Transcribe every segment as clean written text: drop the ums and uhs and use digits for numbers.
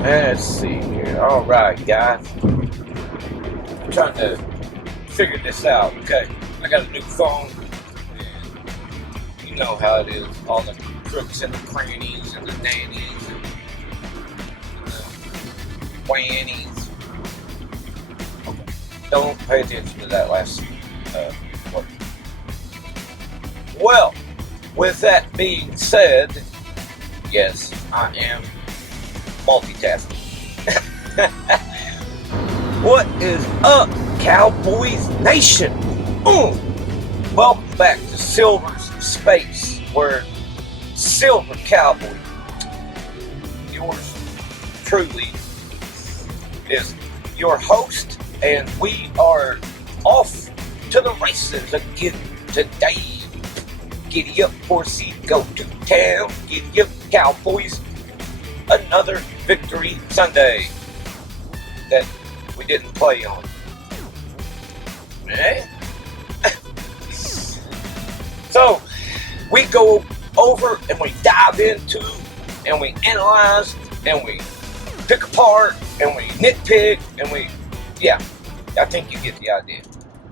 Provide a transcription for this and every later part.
Let's see here. All right, guys. I'm trying to figure this out. Okay, I got a new phone, and you know how it is. All the crooks and the crannies and the nannies and the whannies. Okay. Don't pay attention to that last word. Well, with that being said, yes, I am multitasking. What is up, Cowboys Nation? Welcome back to Silver's Space, where Silver Cowboy, yours truly, is your host, and we are off to the races again today. Giddy up, horsey, go to town. Giddy up, Cowboys. Another victory Sunday that we didn't play on. Eh? So, we go over and we dive into and we analyze and we pick apart and we nitpick and I think you get the idea.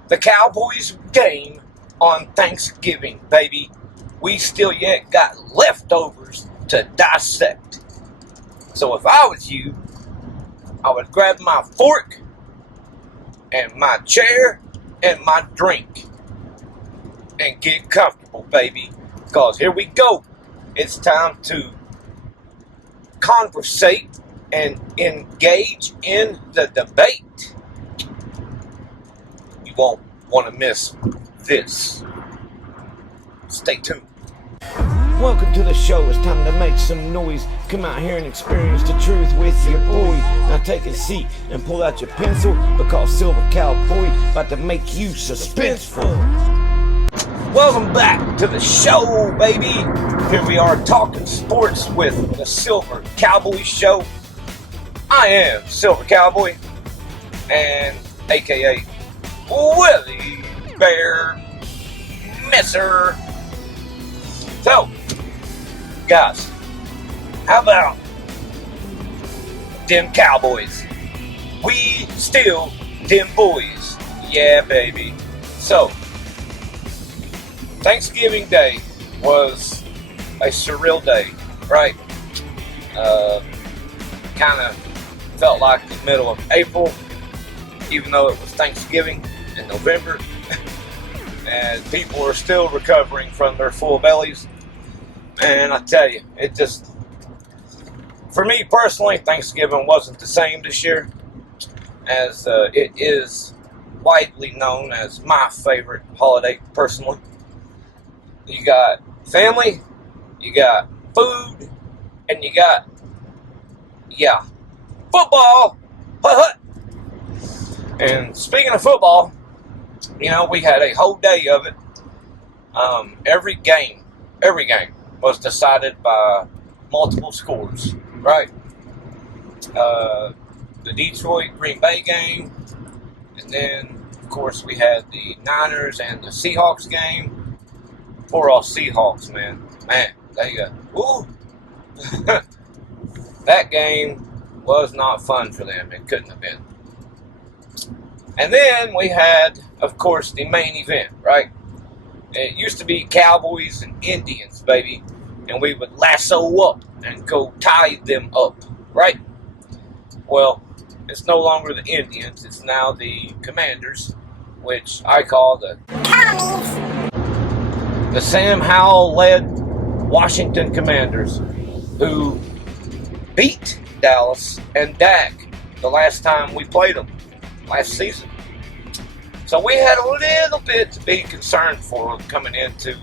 The Cowboys game on Thanksgiving, baby. We still yet got leftovers to dissect. So if I was you, I would grab my fork and my chair and my drink and get comfortable, baby. Because here we go. It's time to conversate and engage in the debate. You won't want to miss this. Stay tuned. Welcome to the show. It's time to make some noise. Come out here and experience the truth with your boy. Now take a seat and pull out your pencil, because Silver Cowboy about to make you suspenseful. Welcome back to the show, baby. Here we are talking sports with the Silver Cowboy Show. I am Silver Cowboy, and aka Willie Bear Messer. So, guys, how about them Cowboys? We still them boys. Yeah, baby. So, Thanksgiving Day was a surreal day, right? Kind of felt like the middle of April, even though it was Thanksgiving in November. And people are still recovering from their full bellies. And I tell you, it just, for me personally, Thanksgiving wasn't the same this year, as it is widely known as my favorite holiday personally. You got family, you got food, and you got, football. And speaking of football, you know, we had a whole day of it. Every game was decided by multiple scores, right? The Detroit Green Bay game, and then, of course, we had the Niners and the Seahawks game. Poor all Seahawks, man. They that game was not fun for them. It couldn't have been. And then we had, of course, the main event, right? It used to be Cowboys and Indians, baby. And we would lasso up and go tie them up, right? Well, it's no longer the Indians. It's now the Commanders, which I call the Commies. The Sam Howell-led Washington Commanders, who beat Dallas and Dak the last time we played them, last season. So we had a little bit to be concerned for coming into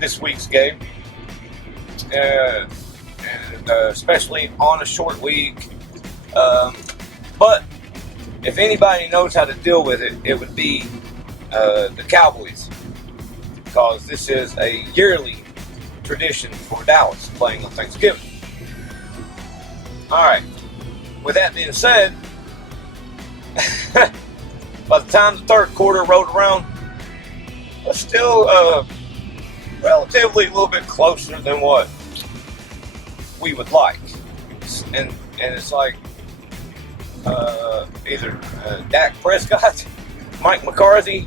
this week's game, and especially on a short week. But if anybody knows how to deal with it, it would be the Cowboys, because this is a yearly tradition for Dallas playing on Thanksgiving. All right. With that being said, by the time the third quarter rolled around, we're still relatively a little bit closer than what we would like. and it's like either Dak Prescott, Mike McCarthy,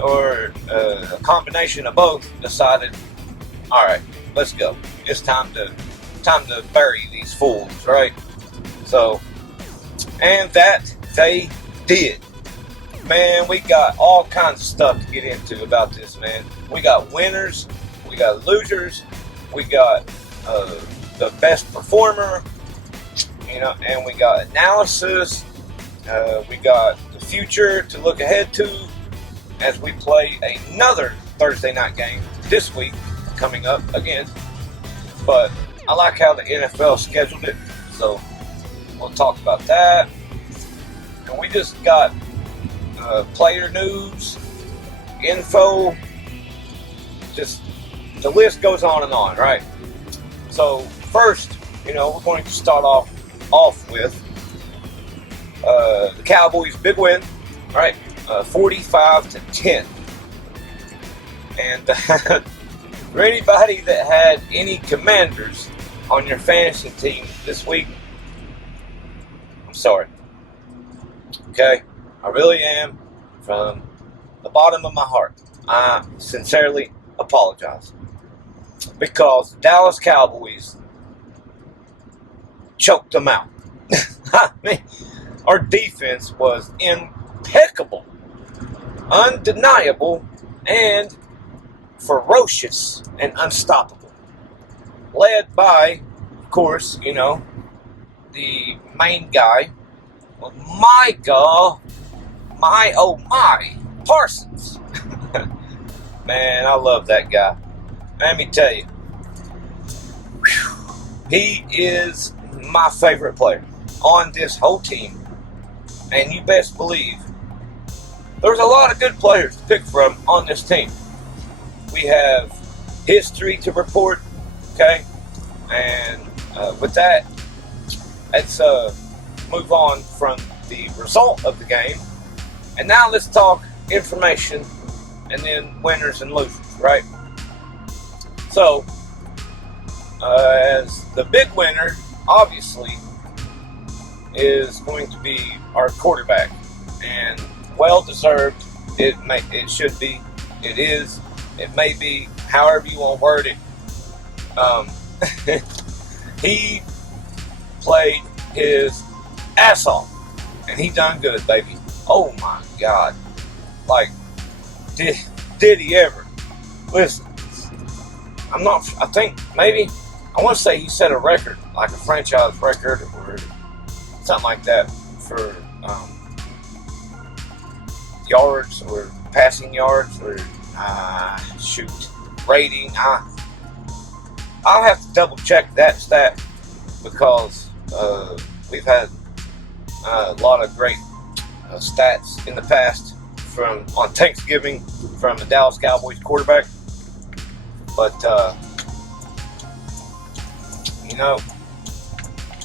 or a combination of both decided, all right, let's go. It's time to bury these fools, right? So, and that they did. Man, we got all kinds of stuff to get into about this, man. We got winners, we got losers, we got the best performer, you know, and we got analysis. We got the future to look ahead to as we play another Thursday night game this week coming up again. But I like how the NFL scheduled it, so we'll talk about that. And we just got player news, info, just the list goes on and on, right? So first, you know, we're going to start off with the Cowboys' big win, right? 45-10. And for anybody that had any Commanders on your fantasy team this week, I'm sorry. Okay? I really am, from the bottom of my heart. I sincerely apologize. Because the Dallas Cowboys choked them out. I mean, our defense was impeccable, undeniable, and ferocious and unstoppable. Led by, of course, you know, the main guy, my Parsons. Man, I love that guy. Let me tell you, he is my favorite player on this whole team. And you best believe there's a lot of good players to pick from on this team. We have history to report, okay? And with that, let's move on from the result of the game. And now let's talk information and then winners and losers, right? So, as the big winner, obviously, is going to be our quarterback. And well-deserved. It should be. It is. It may be. However you want to word it. He played his ass off. And he done good, baby. Oh, my God. Like, did he ever? Listen. I think maybe, I want to say he set a record, like a franchise record or something like that for yards or passing yards or rating. I'll have to double check that stat because we've had a lot of great stats in the past on Thanksgiving from the Dallas Cowboys quarterback. But, you know,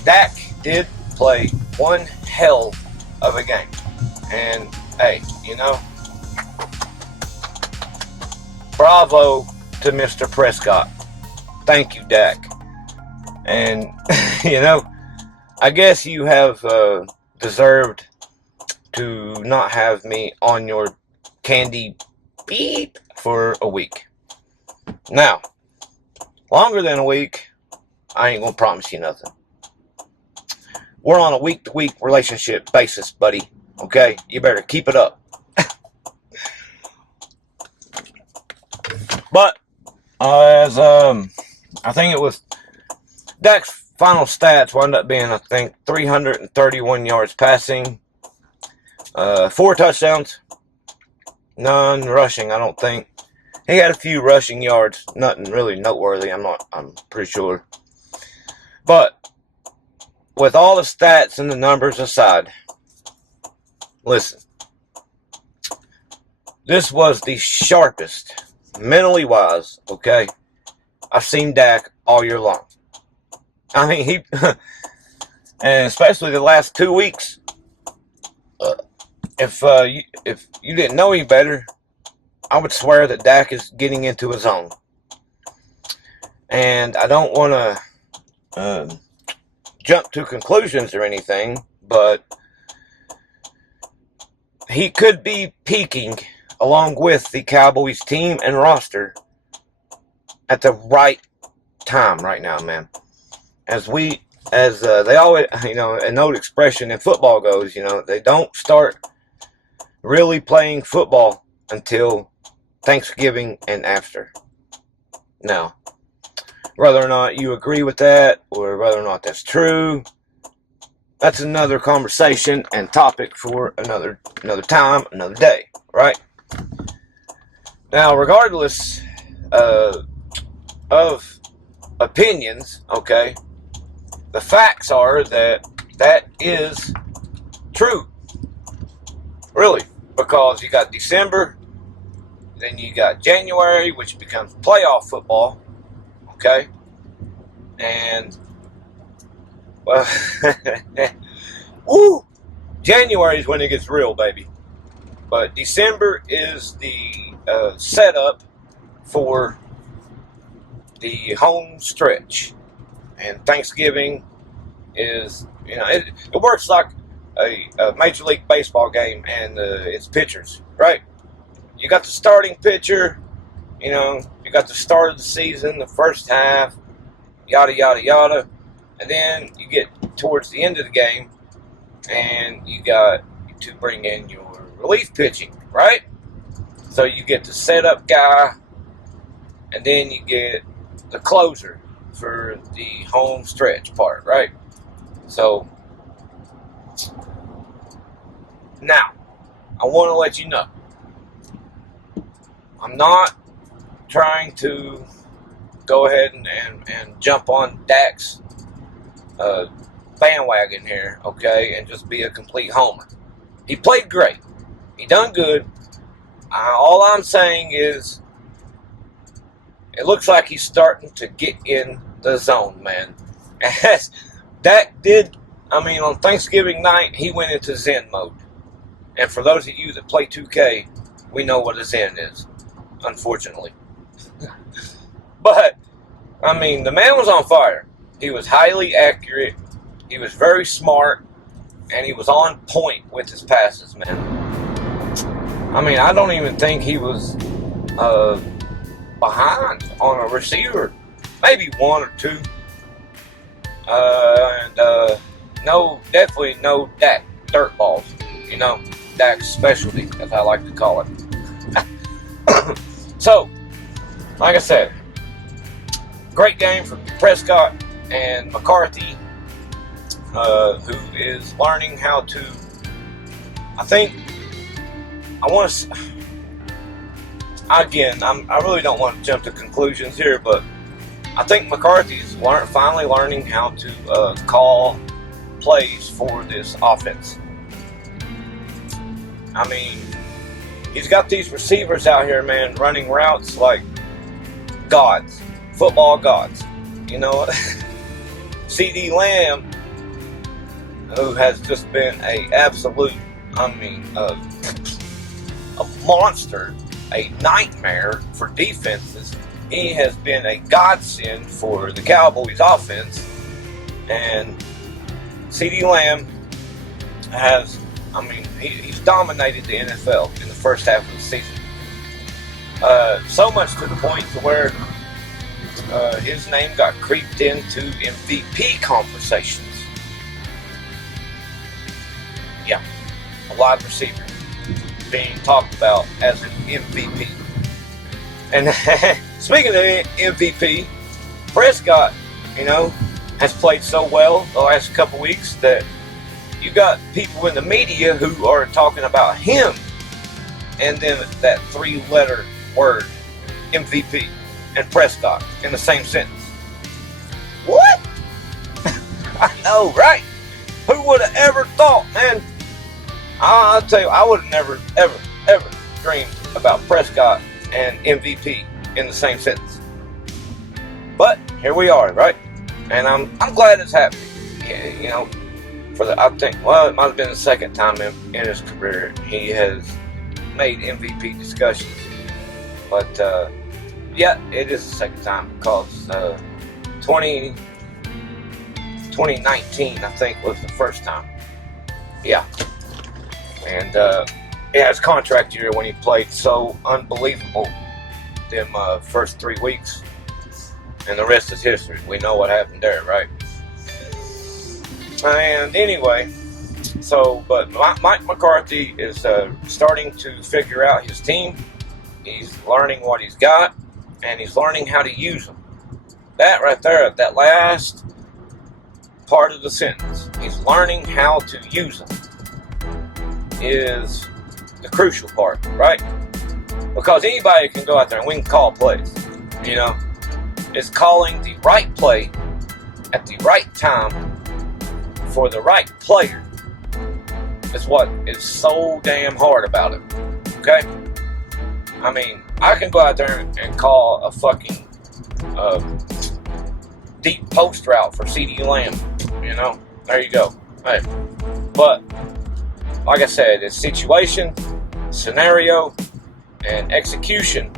Dak did play one hell of a game. And, hey, you know, bravo to Mr. Prescott. Thank you, Dak. And, you know, I guess you have deserved to not have me on your candy beep for a week. Now, longer than a week, I ain't gonna promise you nothing. We're on a week-to-week relationship basis, buddy. Okay? You better keep it up. But, as I think it was Dak's final stats wound up being, I think, 331 yards passing, 4 touchdowns, none rushing, I don't think. He had a few rushing yards, nothing really noteworthy, I'm pretty sure. But, with all the stats and the numbers aside, listen, this was the sharpest, mentally wise, okay, I've seen Dak all year long. I mean, and especially the last 2 weeks, if you didn't know any better, I would swear that Dak is getting into his own. And I don't want to jump to conclusions or anything, but he could be peaking along with the Cowboys team and roster at the right time right now, man. As they always, an old expression in football goes, they don't start really playing football until Thanksgiving and after. Now, whether or not you agree with that, or whether or not that's true, that's another conversation and topic for another time, another day, right? Now, regardless of opinions, okay, the facts are that is true, really, because you got December, then you got January, which becomes playoff football, okay, and well, woo, January is when it gets real, baby. But December is the setup for the home stretch, and Thanksgiving is, it works like a Major League Baseball game and its pitchers, right? You got the starting pitcher, you got the start of the season, the first half, yada, yada, yada. And then you get towards the end of the game, and you got to bring in your relief pitching, right? So you get the setup guy, and then you get the closer for the home stretch part, right? So now, I want to let you know, I'm not trying to go ahead and jump on Dak's bandwagon here, okay, and just be a complete homer. He played great. He done good. All I'm saying is, it looks like he's starting to get in the zone, man. As Dak did, on Thanksgiving night, he went into Zen mode. And for those of you that play 2K, we know what a Zen is, unfortunately. But, the man was on fire. He was highly accurate, he was very smart, and he was on point with his passes, man. I don't even think he was behind on a receiver. Maybe one or two. No, definitely no Dak dirt balls. Dak's specialty, as I like to call it. So, like I said, great game for Prescott and McCarthy, who is learning how to, I really don't want to jump to conclusions here, but I think McCarthy's finally learning how to call plays for this offense. He's got these receivers out here, man, running routes like gods, football gods. CD Lamb, who has just been a absolute, a monster, a nightmare for defenses. He has been a godsend for the Cowboys offense. And CD Lamb has, he's dominated the NFL in the first half of the season. So much to the point to where his name got creeped into MVP conversations. Yeah, a wide receiver being talked about as an MVP. And speaking of MVP, Prescott, has played so well the last couple weeks that you got people in the media who are talking about him and then that three-letter word, MVP, and Prescott in the same sentence. What? I know, right? Who would have ever thought, man? I'll tell you, I would have never, ever dreamed about Prescott and MVP in the same sentence. But here we are, right? And I'm glad it's happening. Yeah, it might have been the second time in his career he has made MVP discussions. But yeah, it is the second time because 2019, I think, was the first time. Yeah. And, yeah, his contract year when he played so unbelievable them first 3 weeks. And the rest is history. We know what happened there, right? And anyway, but Mike McCarthy is starting to figure out his team. He's learning what he's got, and he's learning how to use them. That right there, that last part of the sentence, he's learning how to use them, is the crucial part, right? Because anybody can go out there and we can call plays, you know. It's calling the right play at the right time for the right player is what is so damn hard about it, okay? I mean, I can go out there and call a fucking deep post route for CeeDee Lamb, you know? There you go. Hey. But, like I said, it's situation, scenario, and execution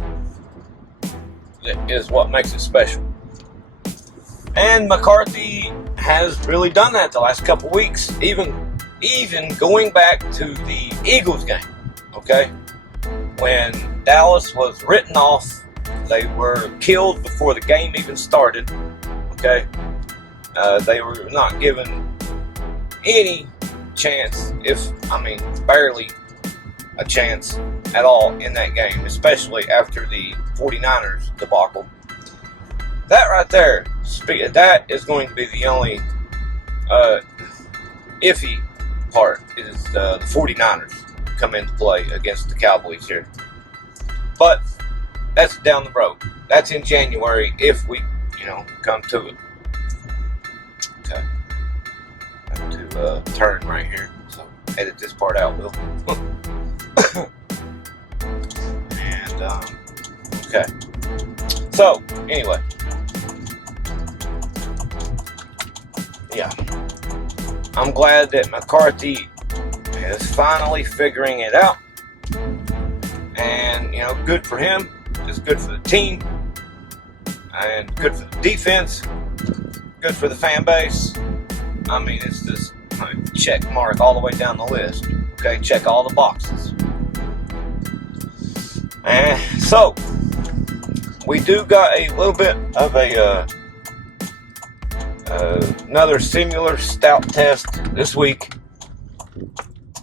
that is what makes it special. And McCarthy has really done that the last couple weeks, even going back to the Eagles game, okay? When Dallas was written off, they were killed before the game even started, okay? They were not given any chance, barely a chance at all in that game, especially after the 49ers debacle. That right there, that is going to be the only iffy part, is the 49ers come into play against the Cowboys here. But that's down the road. That's in January if we, come to it. Okay. I have to turn right here, so edit this part out, Will. And, okay. So, anyway. Yeah. I'm glad that McCarthy is finally figuring it out. And, good for him. It's good for the team. And good for the defense. Good for the fan base. I mean, it's just a check mark all the way down the list. Okay, check all the boxes. And so, we do got a little bit of another similar stout test this week.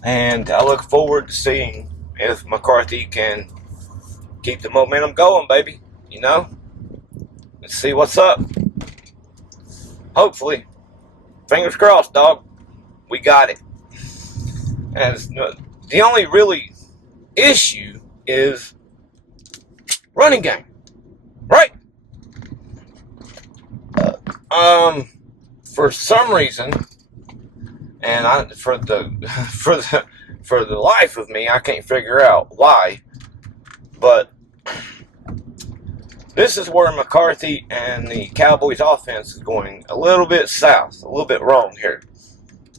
And I look forward to seeing if McCarthy can keep the momentum going, baby. Let's see what's up. Hopefully. Fingers crossed, dog. We got it. And the only really issue is running game. Right? For some reason, and for the life of me, I can't figure out why. But this is where McCarthy and the Cowboys offense is going a little bit south, a little bit wrong here,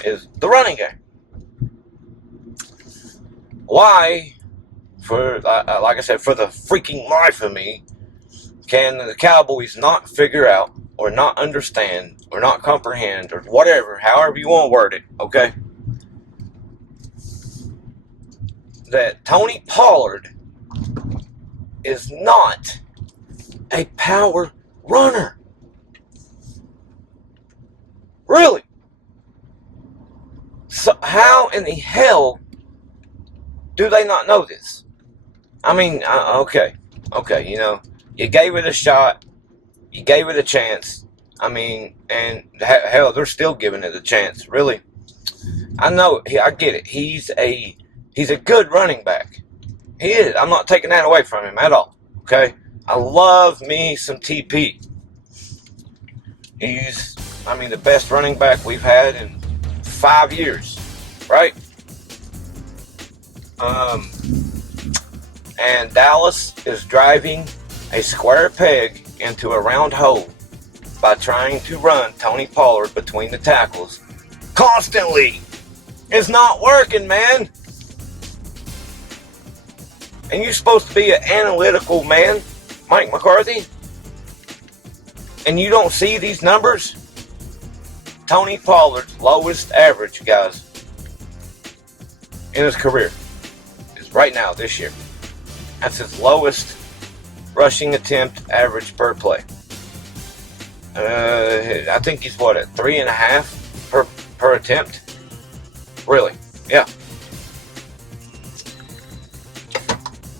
is the running game. Why, like I said, for the freaking life of me, can the Cowboys not figure out or not understand or not comprehend or whatever, however you want to word it, okay, that Tony Pollard is not a power runner? Really? So how in the hell do they not know this? I mean, okay, you gave it a shot, you gave it a chance. I mean, and hell, they're still giving it a chance. Really, I know, I get it. He's a good running back. He is. I'm not taking that away from him at all. Okay, I love me some TP. He's, the best running back we've had in 5 years, right? And Dallas is driving a square peg into a round hole by trying to run Tony Pollard between the tackles constantly. It's not working, man. And you're supposed to be an analytical man, Mike McCarthy, and you don't see these numbers? Tony Pollard's lowest average, guys, in his career is right now, this year. That's his lowest rushing attempt average per play. I think he's what, at 3.5 per attempt? Really? Yeah.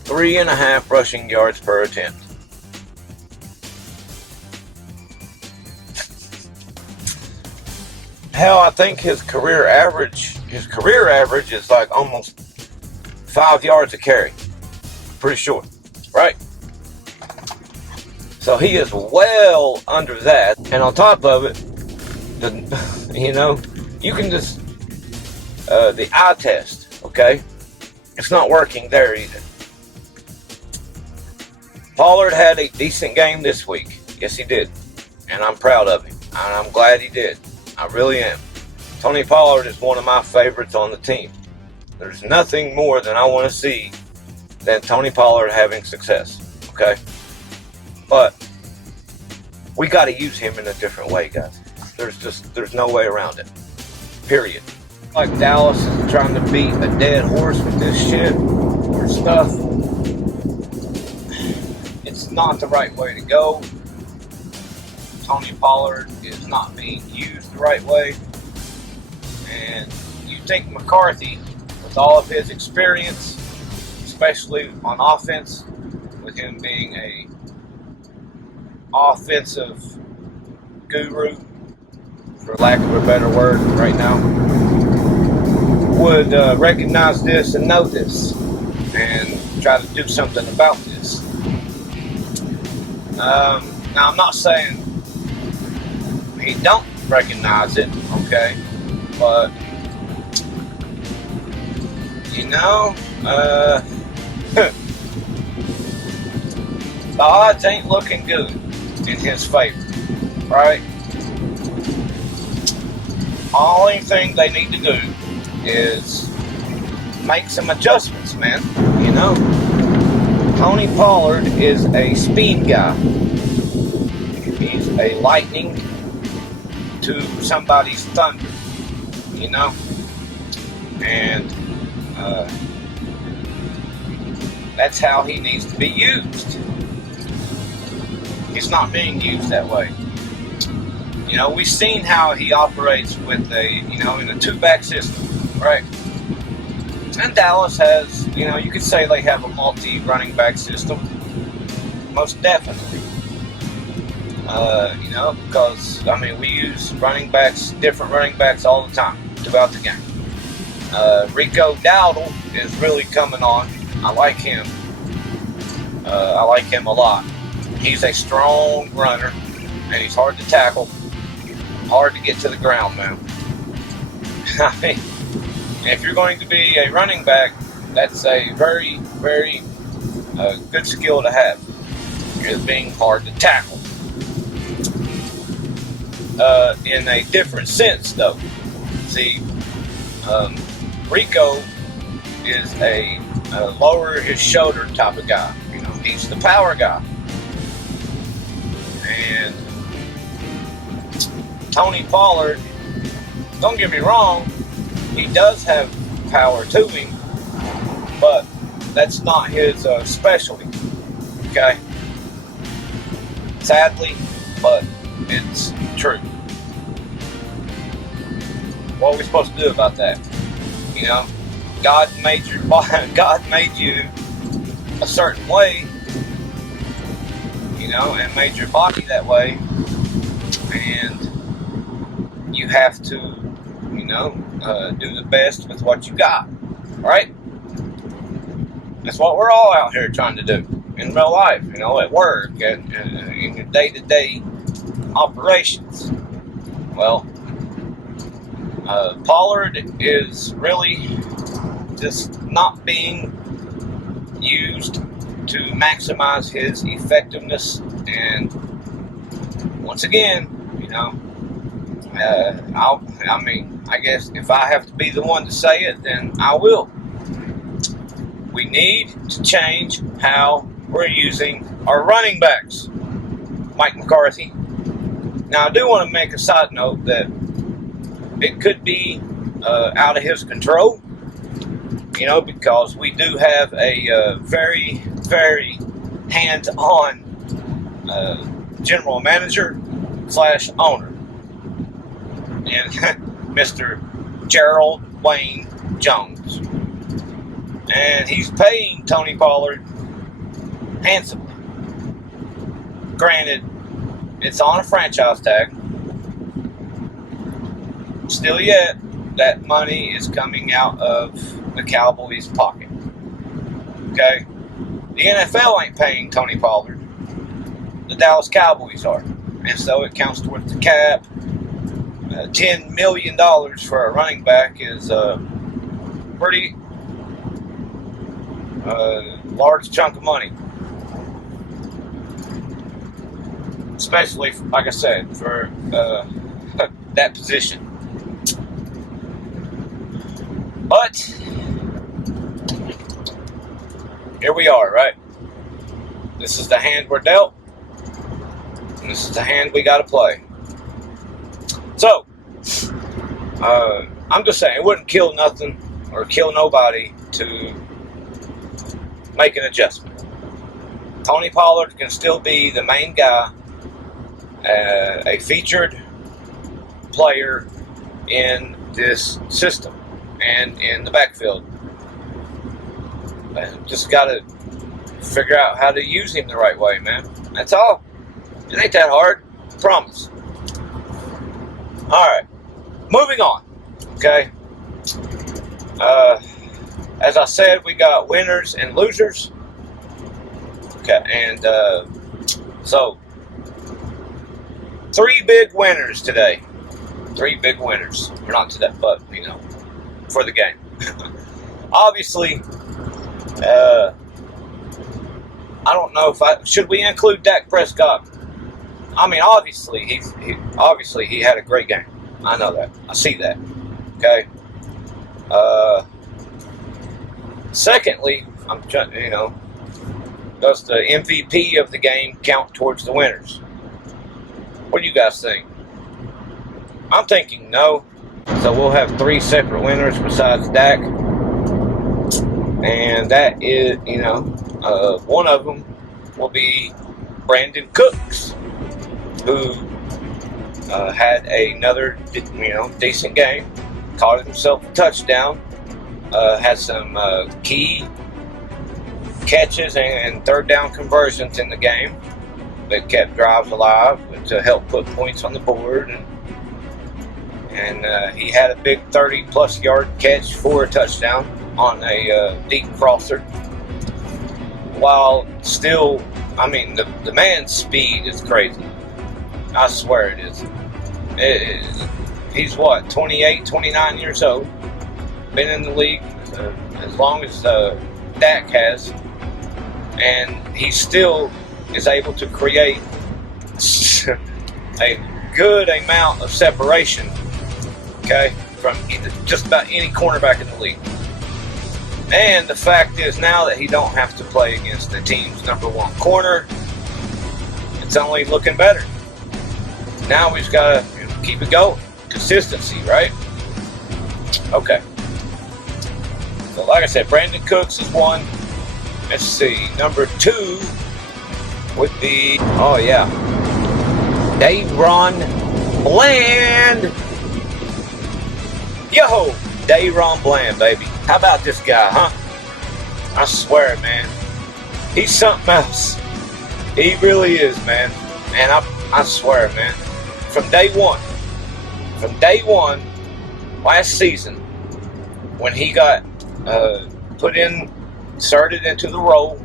3.5 rushing yards per attempt. Hell, I think his career average is like almost 5 yards a carry. Pretty sure, right? So he is well under that, and on top of it, you can just the eye test, okay? It's not working there either. Pollard had a decent game this week. Yes, he did, and I'm proud of him, and I'm glad he did. I really am. Tony Pollard is one of my favorites on the team. There's nothing more than I want to see than Tony Pollard having success, okay? But we got to use him in a different way, guys. There's no way around it. Period. Like Dallas is trying to beat a dead horse with this shit or stuff. It's not the right way to go. Tony Pollard is not being used the right way. And you think McCarthy, with all of his experience, especially on offense, with him being a offensive guru, for lack of a better word right now, would recognize this and know this and try to do something about this. Now, I'm not saying he don't recognize it, okay, but the odds ain't looking good in his favor, right? Only thing they need to do is make some adjustments, man. Tony Pollard is a speed guy. He's a lightning to somebody's thunder, and that's how he needs to be used. He's not being used that way. We've seen how he operates with in a two-back system, right? And Dallas has, you could say they have a multi-running back system, most definitely. Because, we use different running backs all the time throughout the game. Rico Dowdle is really coming on. I like him. I like him a lot. He's a strong runner, and he's hard to tackle, hard to get to the ground, man. If you're going to be a running back, that's a very, very good skill to have, is being hard to tackle. In a different sense, though. See, Rico is a lower his shoulder type of guy. He's the power guy. And Tony Pollard, don't get me wrong, he does have power to him, but that's not his specialty. Okay? Sadly, but it's true. What are we supposed to do about that? God made you a certain way, and made your body that way, and you have to, do the best with what you got, right? That's what we're all out here trying to do in real life, at work and in your day-to-day operations. Well, Pollard is really just not being used to maximize his effectiveness, and once again, I guess if I have to be the one to say it, then I will. We need to change how we're using our running backs, Mike McCarthy. Now, I do want to make a side note that it could be out of his control, you know, because we do have a very, very hands-on general manager / owner, and Mr. Gerald Wayne Jones, and he's paying Tony Pollard handsomely. Granted, it's on a franchise tag. Still yet, that money is coming out of the Cowboys' pocket. Okay? The NFL ain't paying Tony Pollard. The Dallas Cowboys are. And so it counts towards the cap. $10 million for a running back is a pretty large chunk of money. Especially, like I said, for that position. But here we are, right? This is the hand we're dealt, and this is the hand we got to play. So, I'm just saying, it wouldn't kill nothing or kill nobody to make an adjustment. Tony Pollard can still be the main guy, a featured player in this system and in the backfield. Just got to figure out how to use him the right way, man. That's all. It ain't that hard. I promise. Alright. Moving on. Okay. As I said, we got winners and losers. Okay. And so 3 big winners today. 3 big winners. Or not today, but, you know, for the game. Obviously, I don't know if should we include Dak Prescott. I mean, obviously he had a great game. I know that. I see that. Okay. Secondly, you know, does the MVP of the game count towards the winners? What do you guys think? I'm thinking no. So we'll have 3 separate winners besides Dak. And that is, you know, one of them will be Brandon Cooks, who had another, you know, decent game, caught himself a touchdown, had some key catches and third down conversions in the game that kept drives alive to help put points on the board, and he had a big 30-plus yard catch for a touchdown on a deep crosser, while still, I mean, the man's speed is crazy. I swear it is. He's what, 28, 29 years old, been in the league as long as Dak has, and he still is able to create a good amount of separation, okay, from just about any cornerback in the league. And the fact is now that he don't have to play against the team's #1 corner, it's only looking better. Now we've got to keep it going. Consistency, right? Okay. So like I said, Brandon Cooks is 1. Let's see. #2 would be, oh yeah, Daron Bland. Yo, Daron Bland, baby. How about this guy, huh? I swear, man. He's something else. He really is, man. And I swear, man. From day one, last season, when he got inserted into the role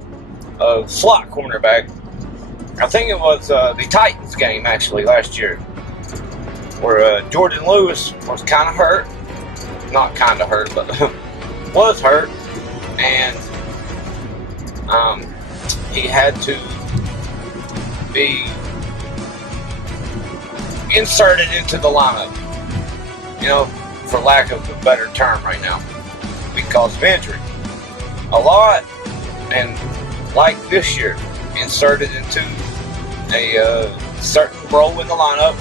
of slot cornerback, I think it was the Titans game, actually, last year, where Jordan Lewis was kind of hurt. Not kind of hurt, but was hurt, and he had to be inserted into the lineup, you know, for lack of a better term right now, because of injury. A lot, and like this year, inserted into a certain role in the lineup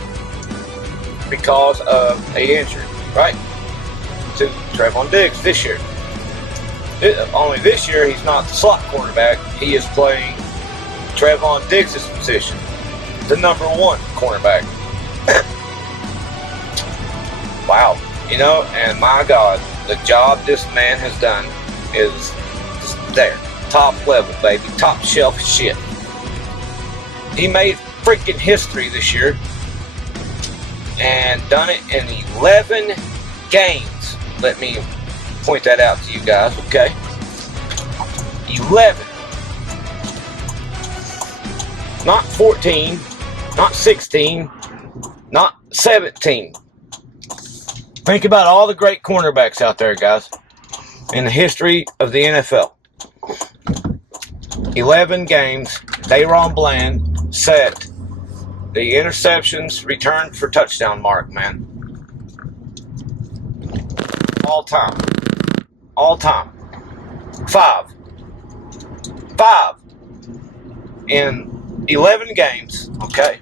because of an injury. right, to Trevon Diggs this year. Only this year he's not the slot cornerback. He is playing Trevon Diggs' position, the number 1 cornerback. Wow. You know, and my God, the job this man has done is there. Top level, baby. Top shelf shit. He made freaking history this year and done it in 11 games. Let me point that out to you guys, okay? 11. Not 14, not 16, not 17. Think about all the great cornerbacks out there, guys, in the history of the NFL. 11 games, Dayron Bland set the interceptions returned for touchdown mark, man. All time. All time. 5 in 11 games, okay?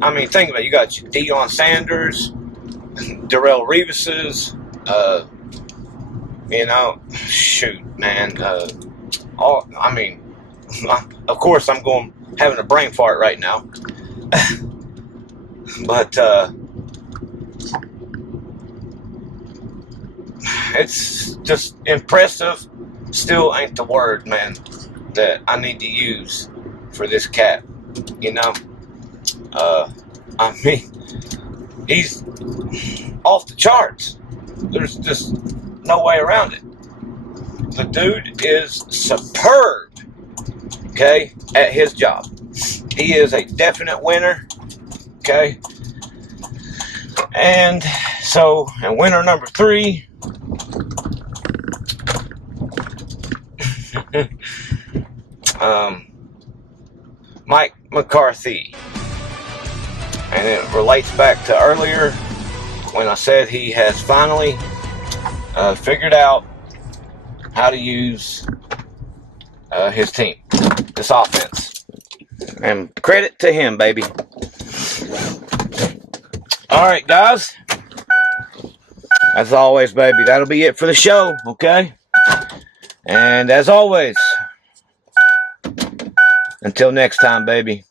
I mean, think about it. You got Deion Sanders, Darrelle Revis's, you know, shoot, man. I mean, of course I'm having a brain fart right now. But, it's just impressive. Still ain't the word, man, that I need to use for this cat, you know? I mean, he's off the charts. There's just no way around it. The dude is superb, okay, at his job. He is a definite winner, okay? And so, and winner number 3, Mike McCarthy. And it relates back to earlier when I said he has finally figured out how to use his team, this offense. And credit to him, baby. All right, guys. As always, baby, that'll be it for the show, okay? And as always, until next time, baby.